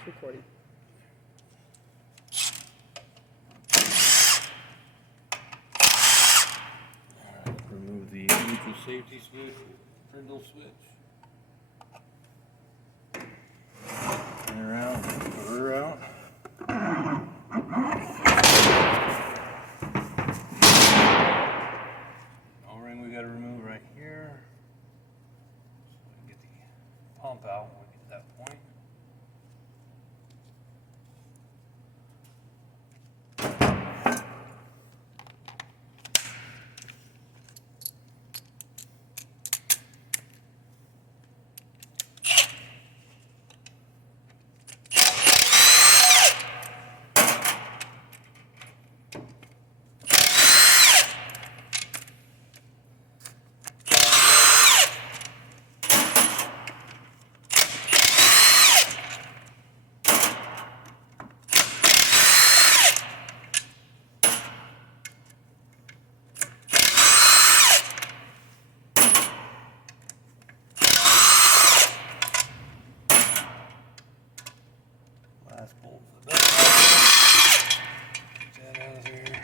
It's recording. Alright, remove the neutral safety switch, brindle switch. Turn her out, put her out. O-ring we got to remove right here. So we can get the pump out when we get to that point. Last bolt for the back. Get that out of there.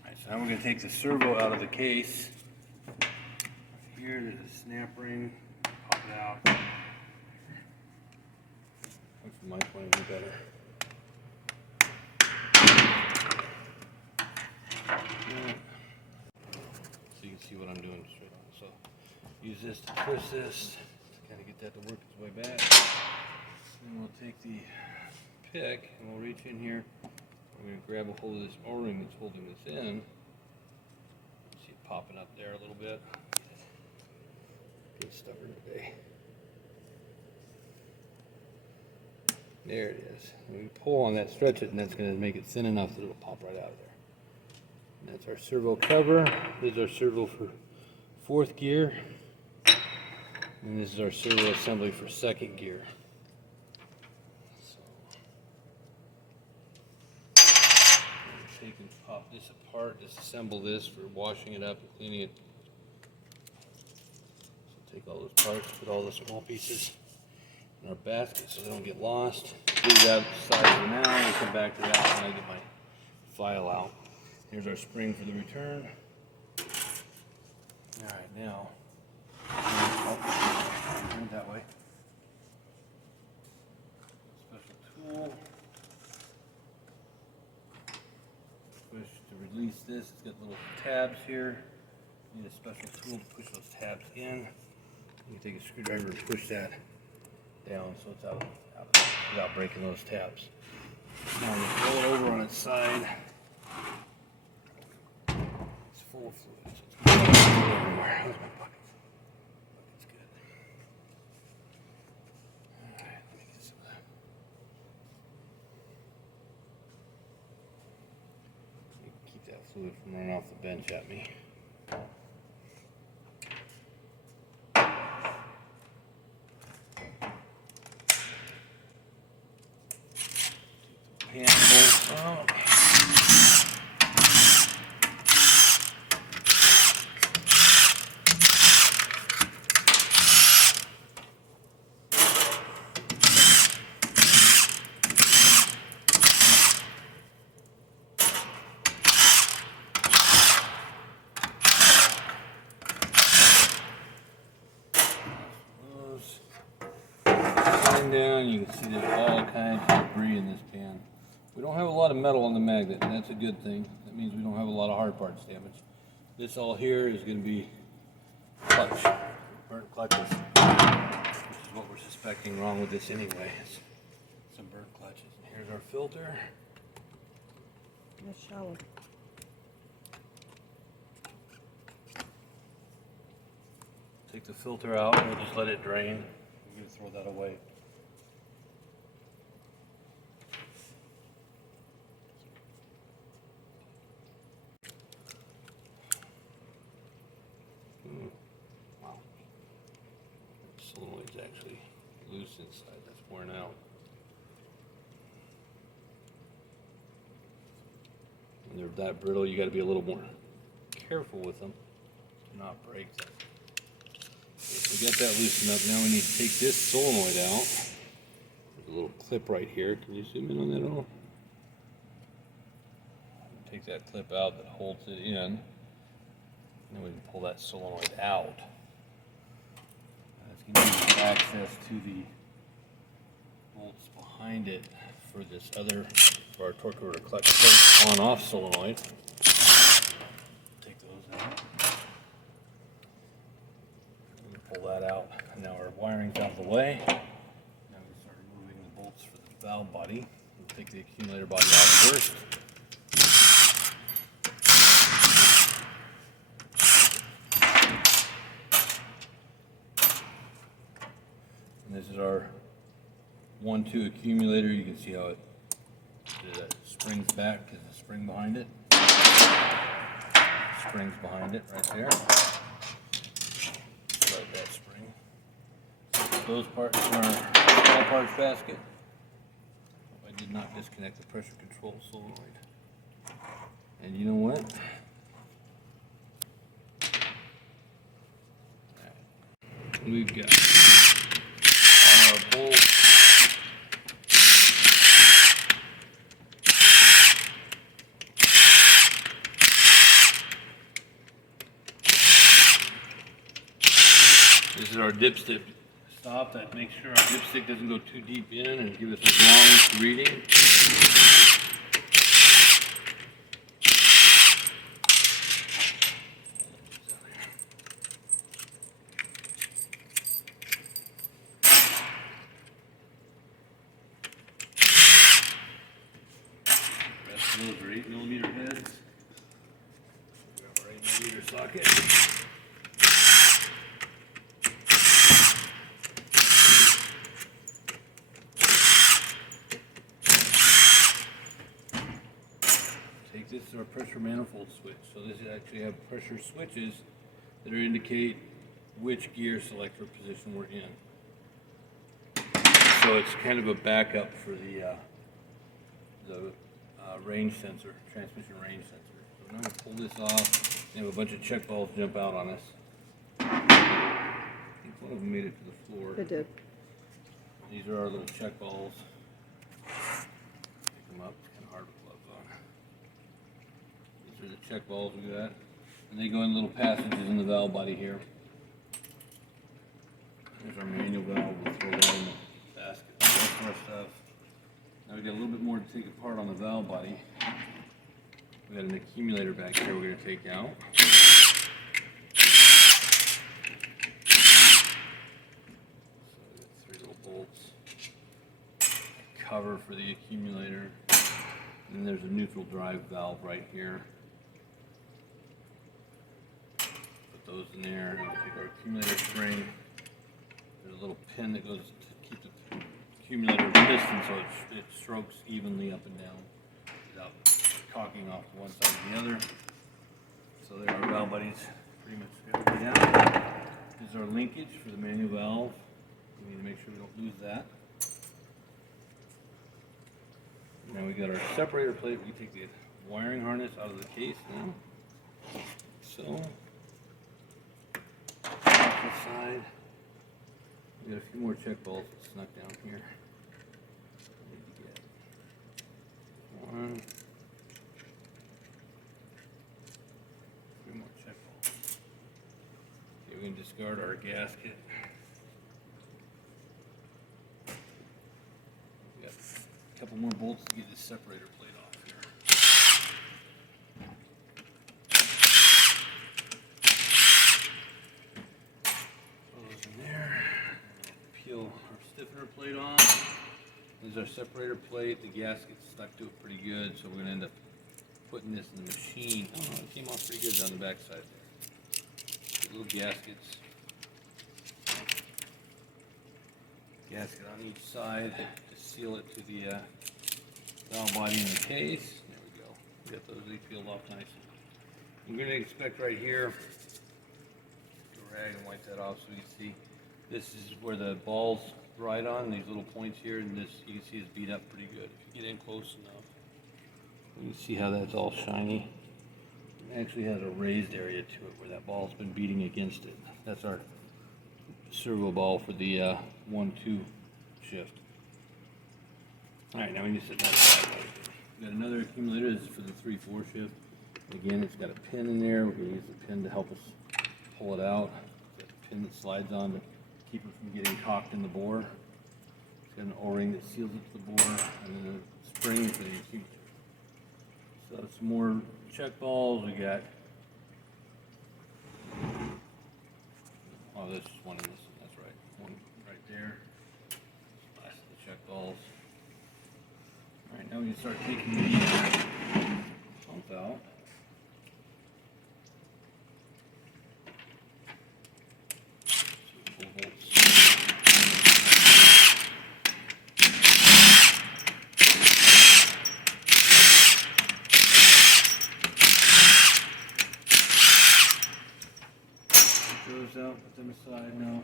Alright, so now we're going to take the servo out of the case. Here, there's a snap ring. Pop it out. Looks from my point of view better. So you can see what I'm doing straight on. So use this to twist this. Kind of get that to work its way back. Then we'll take the pick and we'll reach in here. We're going to grab a hold of this O-ring that's holding this in. See it popping up there a little bit. Get stubborn today. There it is. And we pull on that, stretch it, and that's going to make it thin enough that it'll pop right out of there. And that's our servo cover. This is our servo for 4th gear. And this is our servo assembly for 2nd gear. So, take and pop this apart, disassemble this for washing it up and cleaning it. So take all those parts, put all the small pieces in our basket so they don't get lost. Leave that aside for now, we'll come back to that when I get my file out. Here's our spring for the return. Alright, now, turn it that way. Special tool. Push to release this. It's got little tabs here. You need a special tool to push those tabs in. You can take a screwdriver and push that down so it's out without breaking those tabs. Now we'll roll it over on its side. It's full of fluid, so it's going to go everywhere. How's my bucket? Bucket's good. Alright, let me get some of that. You can keep that fluid from running off the bench at me. Handles out. Down, you can see there's all kinds of debris in this pan. We don't have a lot of metal on the magnet, and that's a good thing. That means we don't have a lot of hard parts damaged. This all here is going to be clutch, burnt clutches, which is what we're suspecting wrong with this anyway. It's some burnt clutches. And here's our filter. That's shallow. Take the filter out and we'll just let it drain. I'm going to throw that away. Wow. The solenoid's actually loose inside. That's worn out. When they're that brittle, you got to be a little more careful with them to not break them. We got that loosened up. Now we need to take this solenoid out. There's a little clip right here. Can you zoom in on that at all? Take that clip out that holds it in. And then we can pull that solenoid out. That's going to give us access to the bolts behind it for this other, for our torque converter clutch plate on-off solenoid. Take those out. Pull that out. Now our wiring's out of the way. Now we start removing the bolts for the valve body. We'll take the accumulator body out first. And this is our 1-2 accumulator. You can see how it springs back because the spring behind it. Springs behind it right there. Like that spring. Those parts are our small parts basket. I did not disconnect the pressure control solenoid. And you know what? We've got our bolts. This is our dipstick stop. That makes sure our dipstick doesn't go too deep in and give us a wrong reading. Rest of those are 8mm heads. We have our 8mm socket. This is our pressure manifold switch. So this actually have pressure switches that indicate which gear selector position we're in. So it's kind of a backup for the range sensor, transmission range sensor. So I'm going to pull this off and have a bunch of check balls jump out on us. I think one of them made it to the floor. It did. These are our little check balls. Pick them up. It's kind of hard with gloves on. These are the check balls we got. And they go in little passages in the valve body here. There's our manual valve. We'll throw that in the basket. The rest of our stuff. Now we got a little bit more to take apart on the valve body. We got an accumulator back here we're going to take out. So we got 3 little bolts. Cover for the accumulator. And then there's a neutral drive valve right here. Put those in there. And we'll take our accumulator spring. There's a little pin that goes to keep the accumulator piston so it strokes evenly up and down without cocking off to one side or the other. So there our valve buddies pretty much everything out. This is our linkage for the manual valve. We need to make sure we don't lose that. Now we got our separator plate. We take the wiring harness out of the case now. So, off the side. We got a few more check balls that snuck down here. We need to get 1, 3 more check balls. Okay, we can discard our gasket. We got a couple more bolts to get this separator plate off here. Throw those in there. Peel our stiffener plate off. This is our separator plate. The gasket's stuck to it pretty good, so we're going to end up putting this in the machine. Oh, it came off pretty good down the back side there. Little gaskets. Gasket on each side to seal it to the valve body in the case. There we go. We got those, they peeled off nicely. I'm going to inspect right here. Get a rag and wipe that off so we can see. This is where the ball's right on, these little points here, and this you can see is beat up pretty good. If you get in close enough, you can see how that's all shiny. It actually has a raised area to it where that ball's been beating against it. That's our servo ball for the 1-2 shift. Alright, now we need to set that aside. We've got another accumulator. This is for the 3-4 shift. Again, it's got a pin in there. We're going to use the pin to help us pull it out. It's got a pin that slides on to keep it from getting cocked in the bore. It's got an O-ring that seals it to the bore, and then a spring for the accumulator. So some more check balls. We got, oh, this is one in this one. That's right. One right there. Last of the check balls. All right, now we can start taking the pump out. Those out, put them aside now.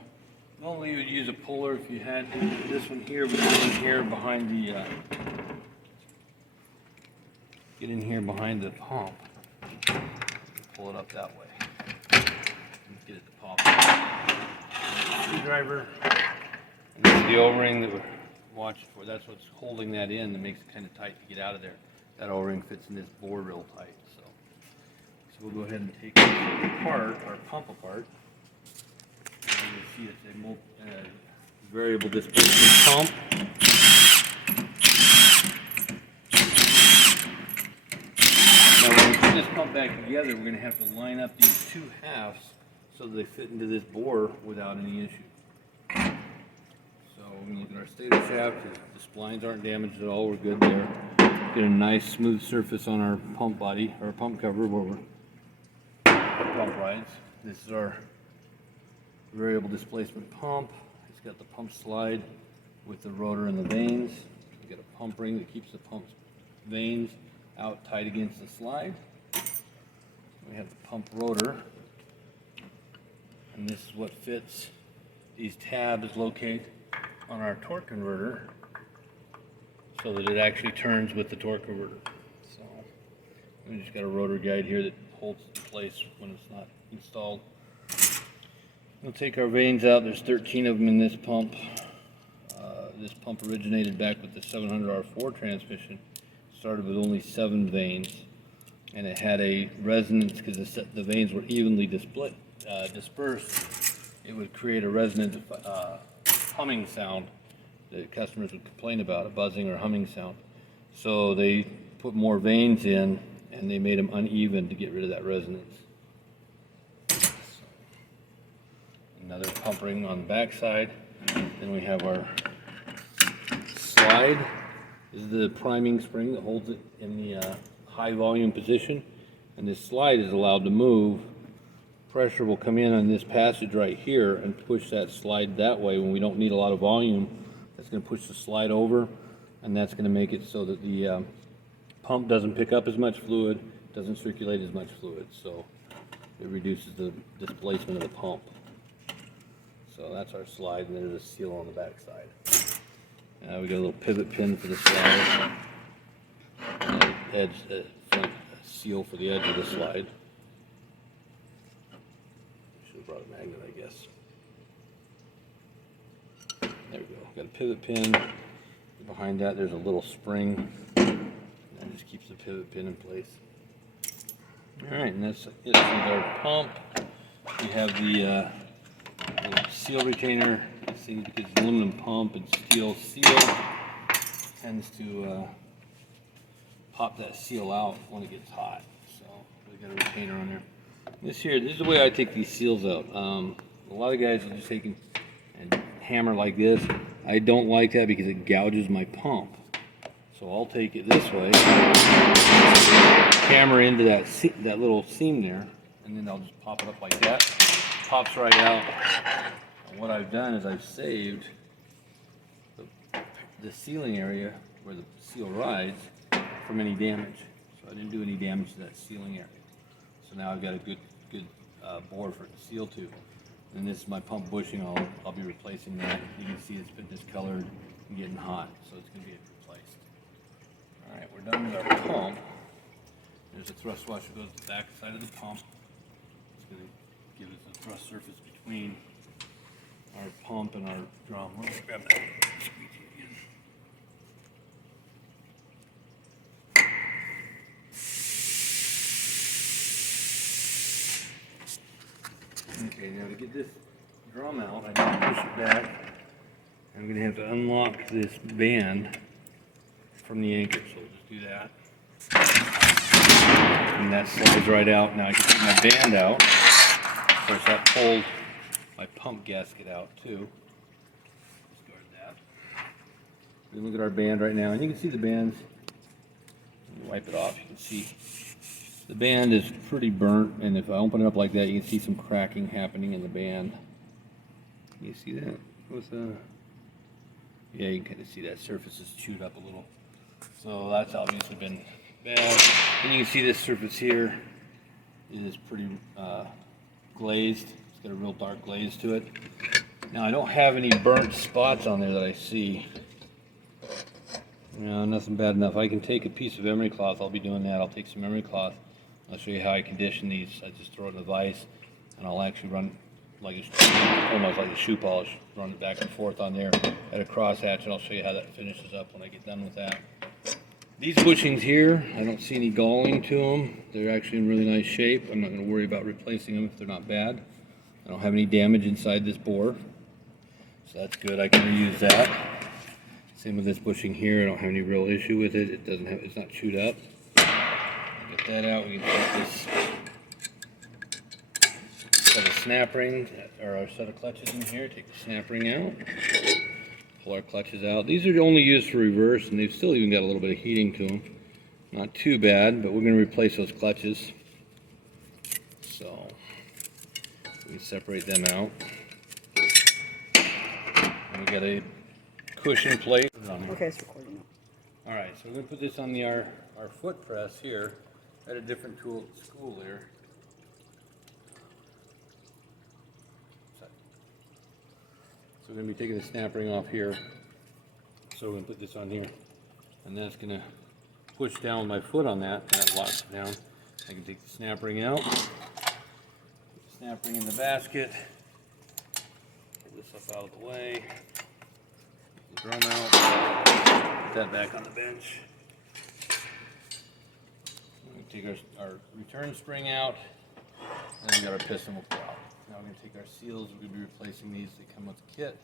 Normally you would use a puller if you had to. This one here would get in here behind the pump. Pull it up that way. Get it to pop. Screwdriver. And this is the O-ring that we're watching for. That's what's holding that in that makes it kind of tight to get out of there. That O-ring fits in this bore real tight. So we'll go ahead and take this apart, our pump apart. And you see it's a variable displacement pump. Now when we put this pump back together, we're going to have to line up these two halves so that they fit into this bore without any issue. So we're going to look at our stator shaft. The splines aren't damaged at all. We're good there. Get a nice smooth surface on our pump body, our pump cover where our pump rides. This is our variable displacement pump. It's got the pump slide with the rotor and the vanes. We've got a pump ring that keeps the pump's vanes out tight against the slide. We have the pump rotor, and this is what fits these tabs located on our torque converter so that it actually turns with the torque converter. So we just got a rotor guide here that holds it in place when it's not installed. We'll take our vanes out. There's 13 of them in this pump. This pump originated back with the 700R4 transmission. Started with only 7 vanes, and it had a resonance because the vanes were evenly dispersed. It would create a resonant humming sound that customers would complain about, a buzzing or humming sound. So they put more vanes in, and they made them uneven to get rid of that resonance. Another pump ring on the back side. Then we have our slide. This is the priming spring that holds it in the high volume position, and this slide is allowed to move. Pressure will come in on this passage right here and push that slide that way. When we don't need a lot of volume, that's going to push the slide over, and that's going to make it so that the pump doesn't pick up as much fluid, doesn't circulate as much fluid, so it reduces the displacement of the pump. So that's our slide, and there's a seal on the back side. We got a little pivot pin for the slide, and an edge, front seal for the edge of the slide. Should have brought a magnet, I guess. There we go. Got a pivot pin. Behind that, there's a little spring that just keeps the pivot pin in place. All right, and that's it with our pump. We have the seal retainer. See, because it's aluminum pump and steel seal tends to pop that seal out when it gets hot. So we got a retainer on there. This is the way I take these seals out. A lot of guys will just take and hammer like this. I don't like that because it gouges my pump. So I'll take it this way, hammer into that little seam there, and then I'll just pop it up like that. Pops right out. And what I've done is I've saved the sealing area where the seal rides from any damage. So I didn't do any damage to that sealing area. So now I've got a good bore for it to seal to. And this is my pump bushing. I'll be replacing that. You can see it's been discolored and getting hot, so it's going to be replaced. All right, we're done with our pump. There's a thrust washer that goes to the back side of the pump. It's going to give us a thrust surface between our pump and our drum. Let me grab that squeegee again. Okay, now to get this drum out, I need to push it back. I'm going to have to unlock this band from the anchor, so we'll just do that. And that slides right out. Now I can take my band out. Of course, that pulled my pump gasket out too. Discard that. We look at our band right now, and you can see the bands. Wipe it off. You can see the band is pretty burnt, and if I open it up like that, you can see some cracking happening in the band. You see that? Yeah, you can kind of see that surface is chewed up a little. So that's obviously been bad. And you can see this surface here is pretty glazed. It's got a real dark glaze to it. Now I don't have any burnt spots on there that I see. No, nothing bad enough. I can take a piece of emery cloth. I'll be doing that. I'll take some emery cloth. I'll show you how I condition these. I just throw it in the vise, and I'll actually run like almost like a shoe polish. Run it back and forth on there at a crosshatch, and I'll show you how that finishes up when I get done with that. These bushings here, I don't see any galling to them. They're actually in really nice shape. I'm not going to worry about replacing them if they're not bad. I don't have any damage inside this bore, so that's good. I can reuse that. Same with this bushing here. I don't have any real issue with it. It's not chewed up. Get that out. We can take this set of snap rings or our set of clutches in here. Take the snap ring out. Pull our clutches out. These are only used for reverse, and they've still even got a little bit of heating to them. Not too bad, but we're going to replace those clutches. So we separate them out. And we got a cushion plate on here. Okay, it's recording now. All right, so we're going to put this on our foot press here. I had a different tool at school there. So we're going to be taking the snap ring off here. So we're going to put this on here. And that's going to push down with my foot on that. That locks it down. I can take the snap ring out. Put the snap ring in the basket. Pull this up out of the way. Put the drum out. Put that back on the bench. We take our return spring out. And we got our piston we'll pull out. Now we're going to take our seals. We're going to be replacing these. They come with the kit.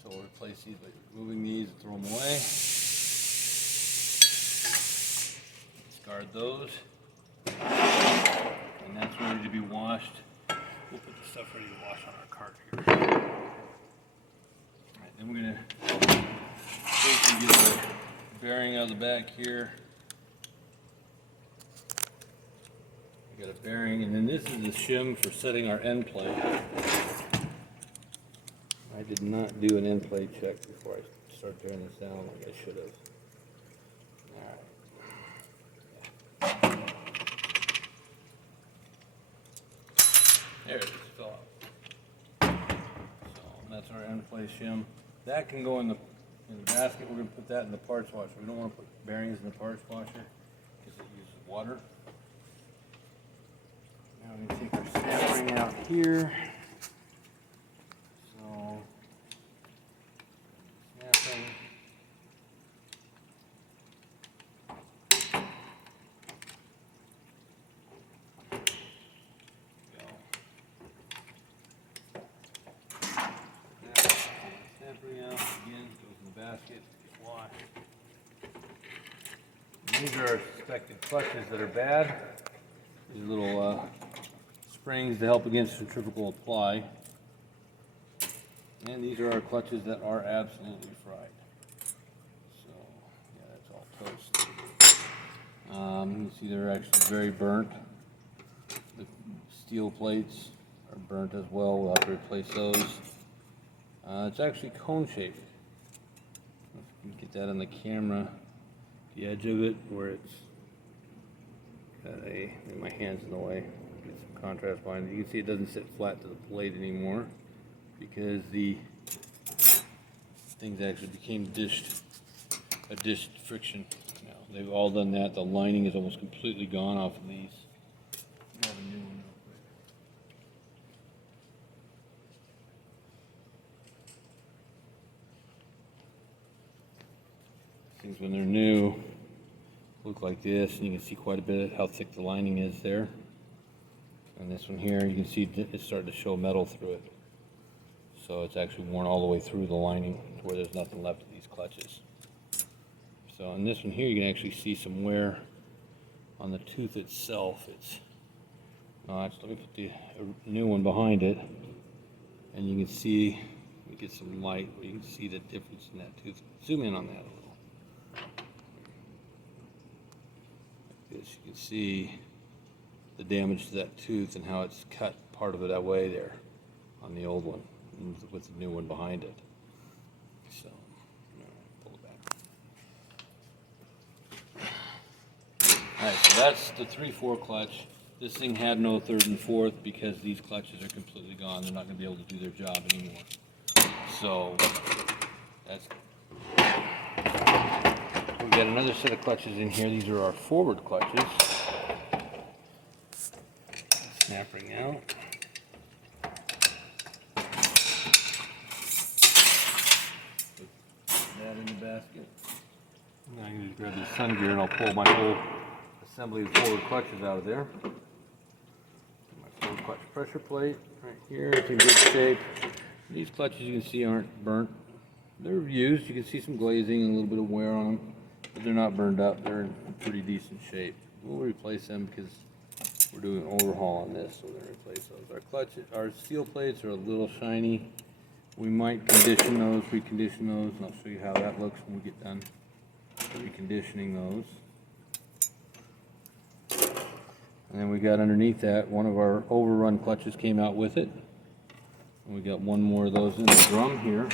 So we'll replace these by removing these and throw them away. Discard those. And that's ready to be washed. We'll put the stuff ready to wash on our cart here. Alright, then we're going to get the bearing out of the back here. We got a bearing, and then this is the shim for setting our end plate. I did not do an end plate check before I start tearing this down like I should have. Alright. There it is, fell out. So that's our end plate shim. That can go in the basket. We're going to put that in the parts washer. We don't want to put bearings in the parts washer because it uses water. Now we're going to take our snap ring out here. So, snap ring. Go. Now, snap ring out again, goes in the basket, gets washed. And these are our suspected clutches that are bad. These little springs to help against centrifugal apply. And these are our clutches that are absolutely fried. So, yeah, that's all toast. You can see they're actually very burnt. The steel plates are burnt as well. We'll have to replace those. It's actually cone shaped. If you can get that on the camera, the edge of it where it's got my hand's in the way. Get some contrast behind it. You can see it doesn't sit flat to the plate anymore because the things actually became a dished friction. Now they've all done that. The lining is almost completely gone off of these. Grab a new one real things when they're new look like this, and you can see quite a bit of how thick the lining is there. And this one here, you can see it's starting to show metal through it. So it's actually worn all the way through the lining to where there's nothing left of these clutches. So in this one here, you can actually see some wear on the tooth itself. Actually, let me put the new one behind it, and you can see, let me get some light where you can see the difference in that tooth. Zoom in on that a little. Like this, you can see the damage to that tooth and how it's cut part of it away there on the old one, with the new one behind it. So, pull it back. Alright, so that's the 3/4 clutch. This thing had no 3rd and 4th because these clutches are completely gone. They're not going to be able to do their job anymore. So, that's. We've got another set of clutches in here. These are our forward clutches. Snap ring out. Put that in the basket. Now I'm going to grab the sun gear and I'll pull my whole assembly of forward clutches out of there. My forward clutch pressure plate right here, it's in good shape. These clutches you can see aren't burnt. They're used, you can see some glazing and a little bit of wear on them, but they're not burned up. They're in pretty decent shape. We'll replace them because we're doing an overhaul on this, so we're going to replace those. Our steel plates are a little shiny. We might condition those, recondition those, and I'll show you how that looks when we get done reconditioning those. And then we got underneath that, one of our overrun clutches came out with it. And we got one more of those in the drum here.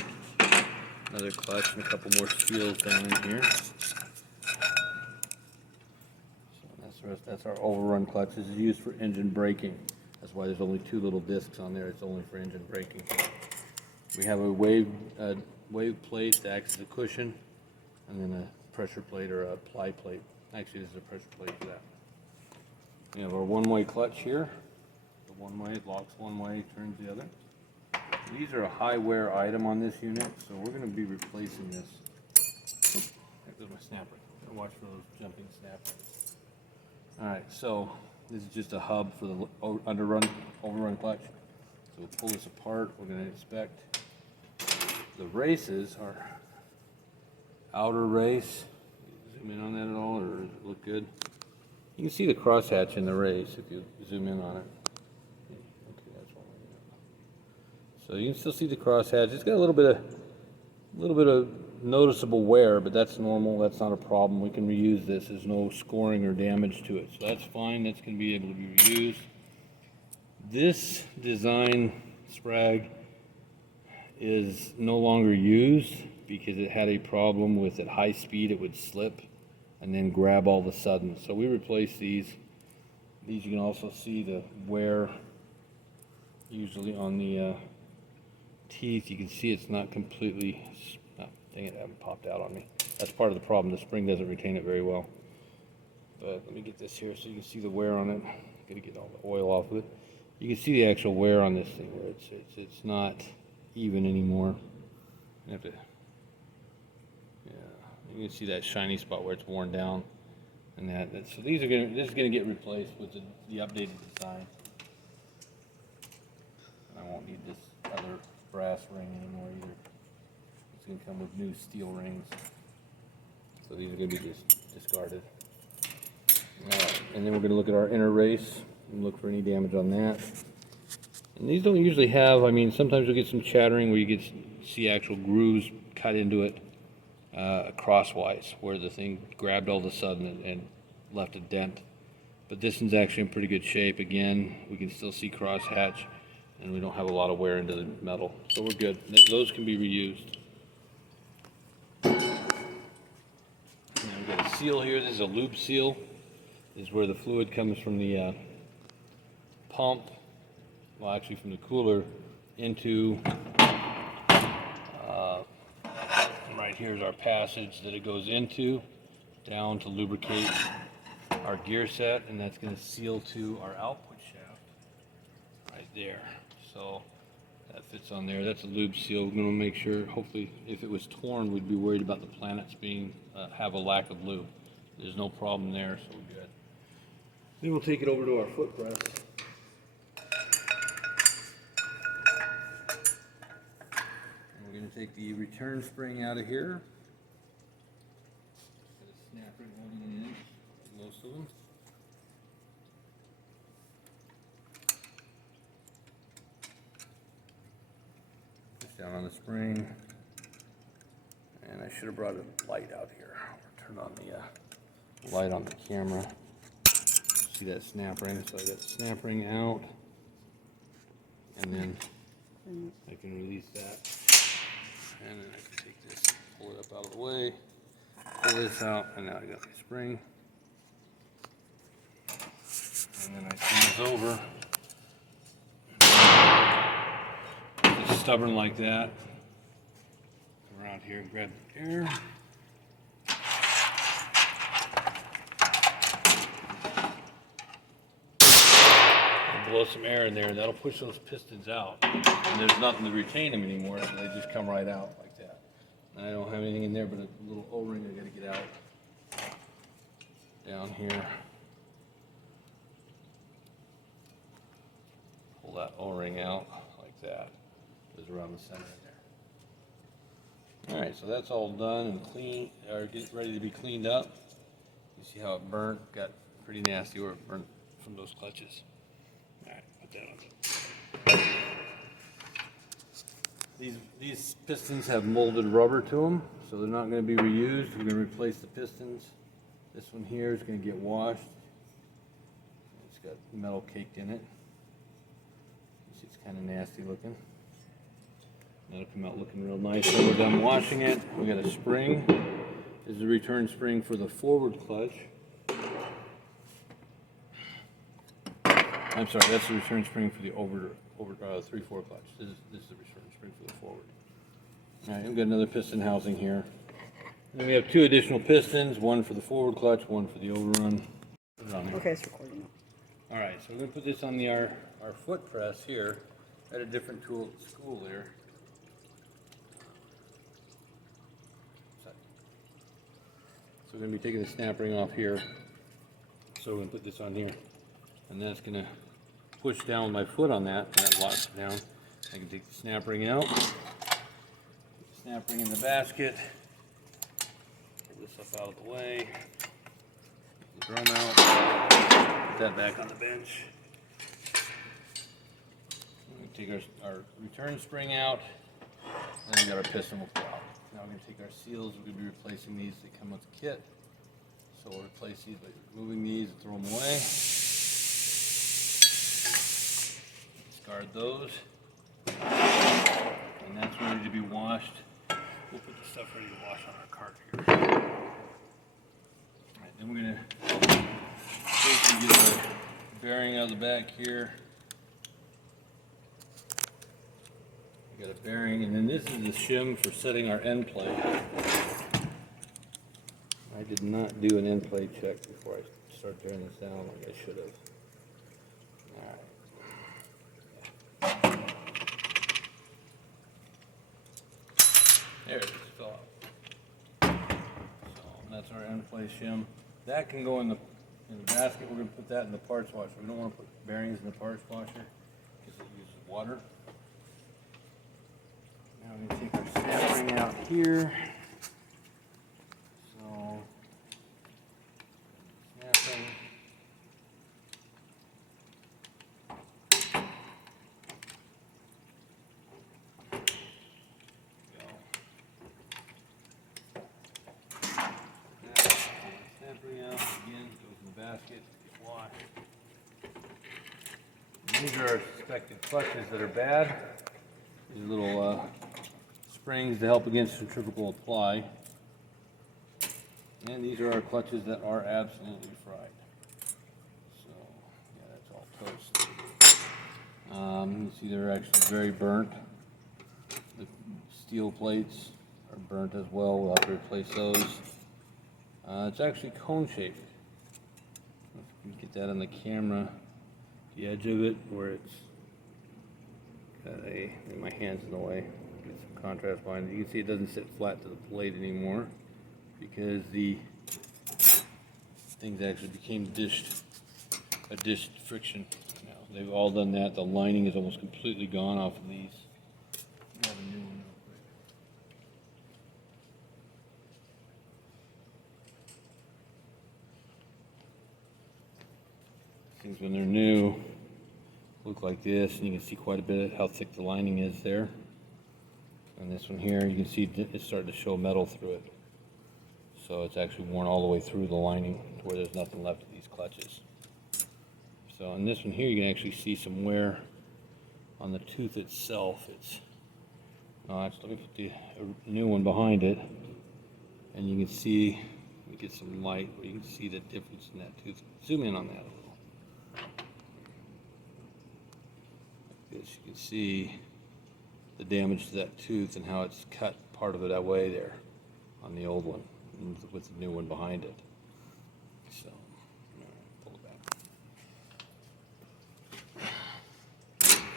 Another clutch and a couple more seals down in here. So that's the rest. That's our overrun clutch. This is used for engine braking. That's why there's only 2 little discs on there. It's only for engine braking. We have a wave plate that acts as a cushion, and then a pressure plate or a ply plate. Actually, this is a pressure plate for that. We have our one-way clutch here. The one-way, it locks one way, turns the other. These are a high wear item on this unit, so we're going to be replacing this. Oops, there goes my snapper. Watch for those jumping snappers. Alright, so this is just a hub for the overrun clutch. So we'll pull this apart. We're going to inspect the races. Our outer race. Zoom in on that at all, or does it look good? You can see the crosshatch in the race if you zoom in on it. Okay, that's one. So you can still see the crosshatch. It's got a little bit of noticeable wear, but that's normal. That's not a problem. We can reuse this. There's no scoring or damage to it, so that's fine. That's going to be able to be reused. This design sprag is no longer used because it had a problem with at high speed it would slip and then grab all of a sudden. So we replaced these. These you can also see the wear usually on the teeth. You can see it's not completely, dang it, haven't popped out on me. That's part of the problem. The spring doesn't retain it very well. But let me get this here so you can see the wear on it. Gotta get all the oil off of it. You can see the actual wear on this thing where it's not even anymore. You have to, yeah, you can see that shiny spot where it's worn down, and so this is gonna get replaced with the updated design. And I won't need this other brass ring anymore either. It's gonna come with new steel rings, so these are gonna be discarded. And then we're gonna look at our inner race and look for any damage on that. And these don't usually have, I mean, sometimes you'll get some chattering where you see actual grooves cut into it crosswise, where the thing grabbed all of a sudden and left a dent. But this one's actually in pretty good shape. Again, we can still see crosshatch, and we don't have a lot of wear into the metal. So we're good. Those can be reused. Now we've got a seal here. This is a lube seal. This is where the fluid comes from the pump, well actually from the cooler, into right here's our passage that it goes into, down to lubricate our gear set, and that's going to seal to our output shaft right there. So that fits on there. That's a lube seal. We're going to make sure, hopefully, if it was torn, we'd be worried about the planets being, have a lack of lube. There's no problem there, so we're good. Then we'll take it over to our foot press. And we're going to take the return spring out of here. Got a snapper holding it in, most of them. Down on the spring, and I should have brought a light out here. I'll turn on the light on the camera. See that snap ring? So I got the snap ring out, and then I can release that, and then I can take this, pull it up out of the way, pull this out, and now I got my spring, and then I turn this over. Stubborn like that. Come around here and grab the air. Blow some air in there. That'll push those pistons out. And there's nothing to retain them anymore, so they just come right out like that. And I don't have anything in there but a little O-ring I gotta get out. Down here. Pull that O-ring out like that. Around the center there. Alright, so that's all done and clean, or get ready to be cleaned up. You see how it burnt? Got pretty nasty where it burnt from those clutches. Alright, put that on. These pistons have molded rubber to them, so they're not going to be reused. We're going to replace the pistons. This one here is going to get washed. It's got metal caked in it. You see it's kind of nasty looking. That'll come out looking real nice when we're done washing it. We got a spring. This is a return spring for the forward clutch. I'm sorry, that's the return spring for the over 3/4 clutch. This is the return spring for the forward. All right, we've got another piston housing here. And then we have 2 additional pistons, one for the forward clutch, one for the overrun. Put it on here. Okay, it's recording now. All right, so we're gonna put this on our foot press here. Got a different tool at school there. So we're going to be taking the snap ring off here. So we're going to put this on here. And that's going to push down with my foot on that, and that locks it down. I can take the snap ring out. Put the snap ring in the basket. Pull this up out of the way. Pull the drum out. Put that back on the bench. We take our return spring out. And then we got our piston will go out. Now we're going to take our seals, we're going to be replacing these, they come with the kit. So we'll replace these by removing these and throw them away. Discard those. And that's ready to be washed. We'll put the stuff ready to wash on our cart here. Alright, then we're going to basically get the bearing out of the back here. Got a bearing, and then this is the shim for setting our end plate. I did not do an end plate check before I start tearing this down like I should have. Alright. There it is, fell out. So that's our end plate shim. That can go in the basket. We're going to put that in the parts washer. We don't want to put bearings in the parts washer because it uses water. Now we're going to take our snap ring out here. So, snapping. Go. Now, snap ring out again, goes in the basket, get washed. And these are our suspected clutches that are bad. These little springs to help against centrifugal apply. And these are our clutches that are absolutely fried. So, yeah, that's all toast. You see they're actually very burnt. The steel plates are burnt as well. We'll have to replace those. It's actually cone shaped. You can get that on the camera. The edge of it where it's My hand's in the way. Get some contrast behind it. You can see it doesn't sit flat to the plate anymore because the things actually became a dished friction. Now they've all done that. The lining is almost completely gone off of these. Have a new one real quick. Things when they're new look like this, and you can see quite a bit of how thick the lining is there. And this one here, you can see it's starting to show metal through it. So it's actually worn all the way through the lining to where there's nothing left of these clutches. So on this one here, you can actually see some wear on the tooth itself. Let me put the new one behind it, and you can see, let me get some light where you can see the difference in that tooth. Zoom in on that a little. Like this, you can see the damage to that tooth and how it's cut part of it away there on the old one with the new one behind it. So, pull it back.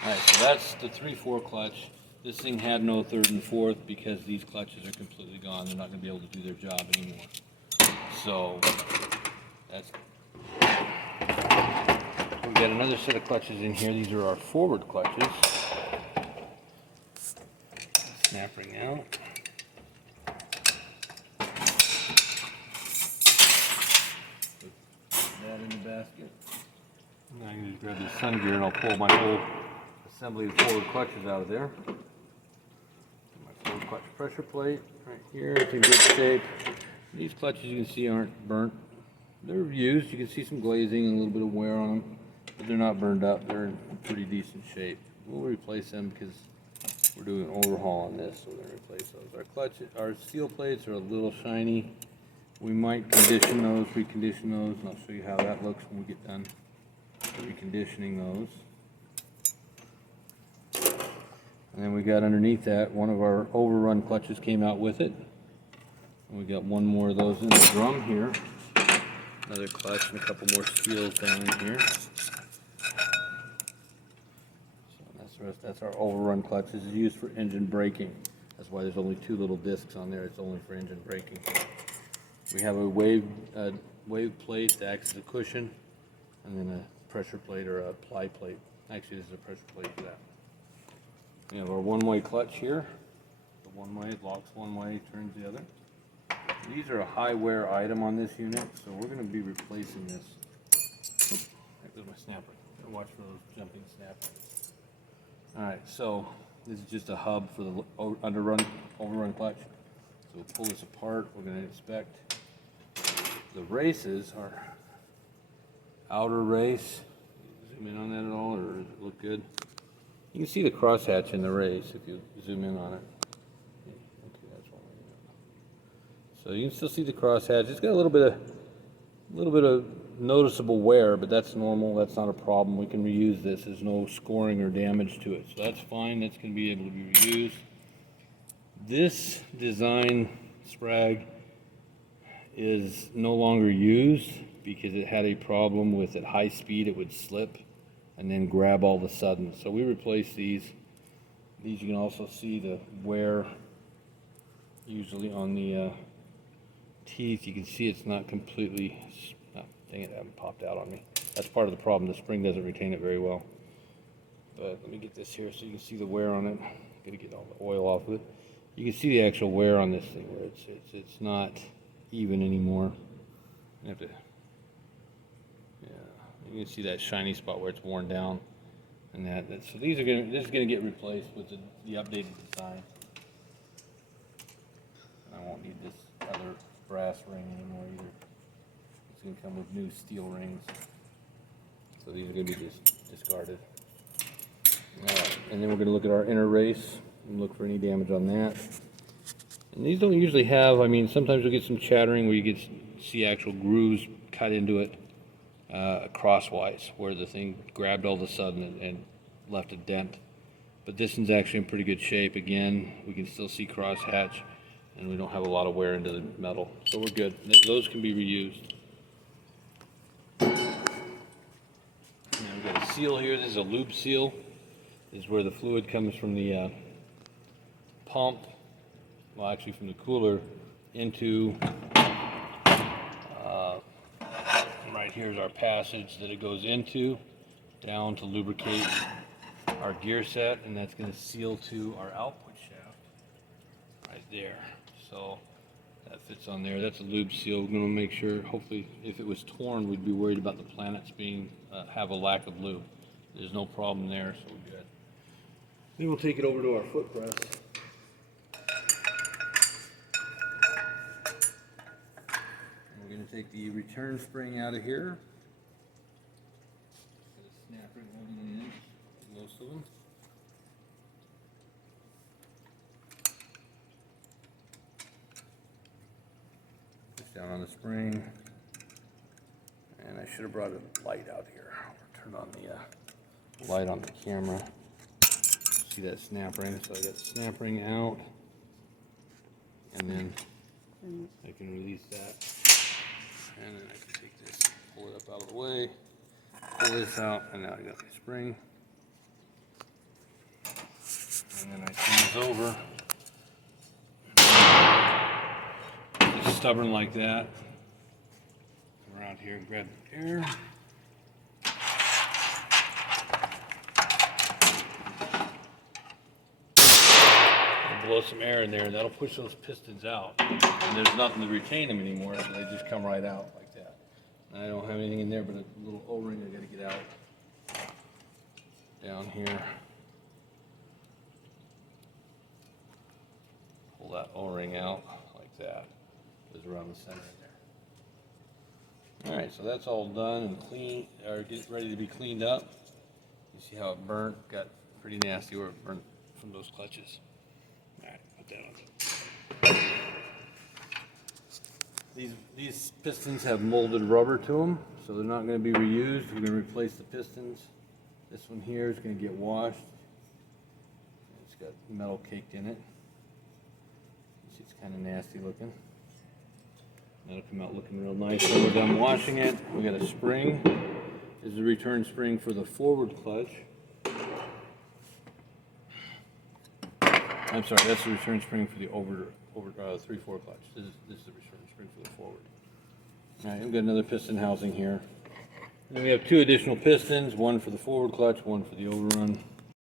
Alright, so that's the 3/4 clutch. This thing had no 3rd and 4th because these clutches are completely gone. They're not going to be able to do their job anymore. So, we've got another set of clutches in here. These are our forward clutches. Snap ring out. Put that in the basket. And I can just grab the sun gear and I'll pull my whole assembly of forward clutches out of there. My forward clutch pressure plate right here. It's in good shape. These clutches you can see aren't burnt. They're used. You can see some glazing and a little bit of wear on them, but they're not burned up. They're in pretty decent shape. We'll replace them because we're doing an overhaul on this, so we're going to replace those. Our steel plates are a little shiny. We might condition those, recondition those, and I'll show you how that looks when we get done reconditioning those. And then we got underneath that, one of our overrun clutches came out with it. And we got one more of those in the drum here. Another clutch and a couple more seals down in here. That's our overrun clutch. This is used for engine braking. That's why there's only 2 little discs on there. It's only for engine braking. We have a wave plate that acts as a cushion, and then a pressure plate or a ply plate. Actually, this is a pressure plate for that. We have our one-way clutch here. The one-way, it locks one way, turns the other. These are a high wear item on this unit, so we're going to be replacing this. Oops, there goes my snapper. Watch for those jumping snappers. Alright, so this is just a hub for the overrun clutch. So we'll pull this apart. We're going to inspect the races. Our outer race. Zoom in on that at all, or does it look good? You can see the crosshatch in the race if you zoom in on it. Okay, that's one. So you can still see the crosshatch. It's got a little bit of noticeable wear, but that's normal. That's not a problem. We can reuse this. There's no scoring or damage to it, so that's fine. That's going to be able to be reused. This design sprag is no longer used because it had a problem with at high speed it would slip and then grab all of a sudden. So we replaced these. These you can also see the wear usually on the teeth. You can see it's not completely, dang it, haven't popped out on me. That's part of the problem. The spring doesn't retain it very well. But let me get this here so you can see the wear on it. Gotta get all the oil off of it. You can see the actual wear on this thing where it's not even anymore. You have to, yeah, you can see that shiny spot where it's worn down, and so this is gonna get replaced with the updated design. I won't need this other brass ring anymore either. It's going to come with new steel rings. So these are going to be discarded. And then we're going to look at our inner race and look for any damage on that. And these don't usually have, I mean, sometimes you'll get some chattering where you see actual grooves cut into it crosswise, where the thing grabbed all of a sudden and left a dent. But this one's actually in pretty good shape. Again, we can still see crosshatch, and we don't have a lot of wear into the metal. So we're good. Those can be reused. Now we've got a seal here. This is a lube seal. is where the fluid comes from the pump, well actually from the cooler, into right here's our passage that it goes into, down to lubricate our gear set, and that's going to seal to our output shaft right there. So that fits on there. That's a lube seal. We're going to make sure, hopefully, if it was torn, we'd be worried about the planets being have a lack of lube. There's no problem there, so we're good. Then we'll take it over to our foot press. And we're going to take the return spring out of here. Got a snap ring holding it in, most of them. Push down on the spring. And I should have brought a light out here. I'll turn on the light on the camera. See that snap ring? So I got the snap ring out, and then I can release that, and then I can take this, pull it up out of the way, pull this out, and now I got my spring. And then I turn this over. It's stubborn like that. Around here and grab the air. Blow some air in there, and that'll push those pistons out. And there's nothing to retain them anymore, so they just come right out like that. And I don't have anything in there but a little O-ring I gotta get out. Down here. Pull that O-ring out like that. Goes around the center there. Alright, so that's all done and clean, or get ready to be cleaned up. You see how it burnt? Got pretty nasty where it burnt from those clutches. Alright, put that on. These pistons have molded rubber to them, so they're not going to be reused. We're going to replace the pistons. This one here is going to get washed. It's got metal caked in it. It's kind of nasty looking. That'll come out looking real nice when we're done washing it. We got a spring. This is the return spring for the forward clutch. I'm sorry, that's the return spring for the over 3/4 clutch. This is the return spring for the forward. All right, we've got another piston housing here. And then we have two additional pistons, one for the forward clutch, one for the overrun.